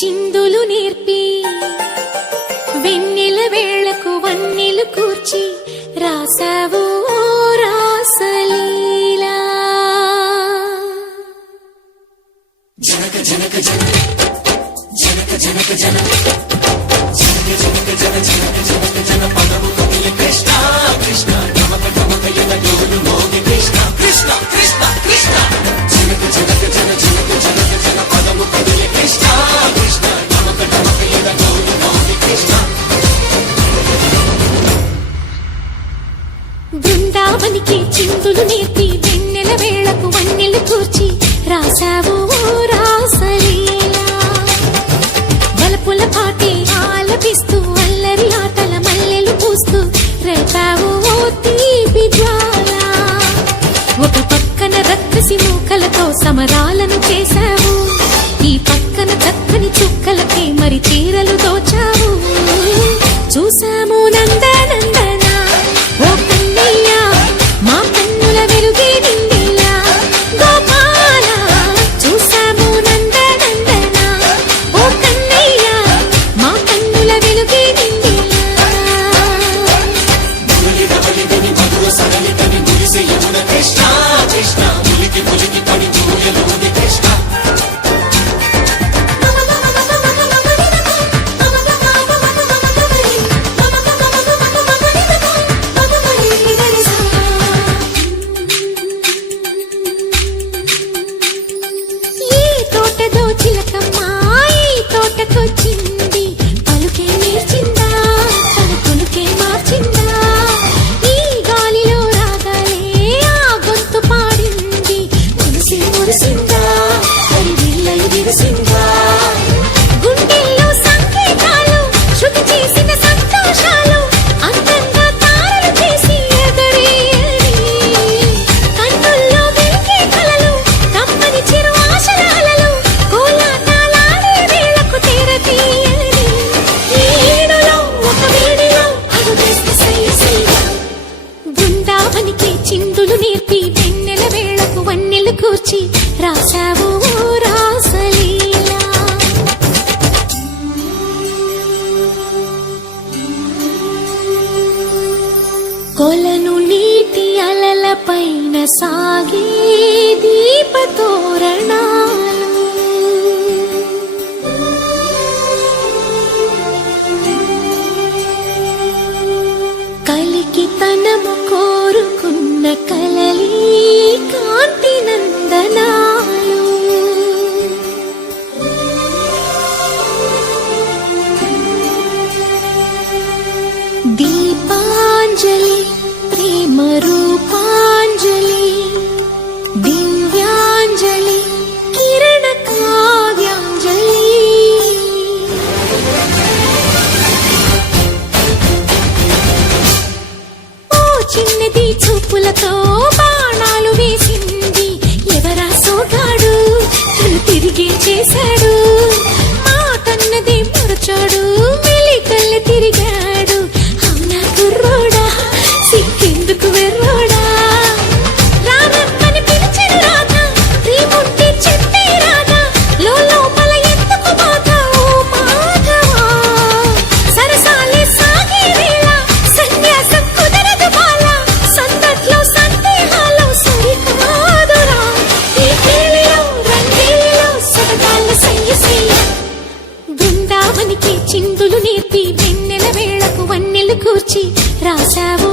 చిందులు నేర్పి వెన్నెల వేళకు వన్నెలు కూర్చి రాసావు రాసలీలా. జనక జనక జనక జనక జనక జనక జనక జనక జనక జన పదము కవిల కృష్ణ కృష్ణ గమక గమక యన గోలు మోగి కృష్ణ కృష్ణ కృష్ణ కృష్ణ జనక జనక జన జనక జనక జన పదము కవిల కృష్ణ కృష్ణ గమక గమక యన గోలు మోగి కృష్ణ. బృందావనికి చిందులు నేర్పి వెన్నెల వేళకు వన్నెలు కూర్చి రాసావు రాసలీలా. బలపుల పాటి ఆలపిస్తూ అల్లరి ఆటల మల్లెలు పూస్తూ రేపావు తీపి జ్వాల. ఒక పక్కన రక్కసి మూకలతో సమరాలను చేశావు, ఈ పక్కన చక్కని చుక్కలకే మరి చీరలు దోచావు. చూసాము నందనందన ఓ కన్నయ్య మా కన్నుల వెలుగే నిండిలా గోపాల. చూసాము నందనందన ఓ కన్నయ్య మా కన్నుల వెలుగే నిండిలా. కృష్ణ కృష్ణ ములికి ములికి పడి దూయలోని కృష్ణ. చిలకమ్మాయి పలుకే నేర్చిందా తన కొనుకే మార్చిందా. ఈ గాలిలో రాగాలే ఆ గొంతు పాడింది, మురిసి మురిసిందా మరి విల్లై విరిసిందా. గుండెల్లో సంకేతాలు శృతి చేసిన సంతోషాలు అందంగా తారలు చేసి ఎగరేయని. కన్నుల్లో వెలిగే కలలు కమ్మని చిరు ఆశలాలలు కోలాటాలాడే వేళకు తెరతీయని. ఈ ఏడులో ఒక వేడిలో అడుగేస్తే సయ్య సయ్య. బృందావనికి చిందులు నేర్పి వెన్నెల వేళకు వన్నెలు కూర్చి రాసావు రాసలీలా. కొలను నీటి అలల పైన సాగే దీపతోరణాలు. కలికి తనము కోరుకున్న కలలి కాంతి నందనాలు. దీపాంజలి ప్రేమ రూపాంజలి దివ్యాంజలి కిరణ కావ్యాంజలి. ఓ చిన్నది చూపులతో బాణాలు వేసింది ఎవరా సోగాడు, తను తిరిగి చేశాడు. మాటన్నది మరచాడు మెలికల్లి తిరిగాడు. అవునా కుర్రోడా సిక్కెందుకు వెర్రోడా. రానమ్మని పిలిచిన రాధా శ్రీముంటి చెప్పే రాధా లోపల ఎందుకు బాధ ఓ మాధవా. సరసాలే సాగే వేళ సన్యాసం కుదరదు బాల. సందట్లో సందేహాలు సరికాదురా. ఈ కేళిలో రంగేలిలో సరదాల సయ్య సయ్య. బృందావనికి చిందులు నేర్పి వెన్నెల వేళకు వన్నెలు కూర్చి రాసావు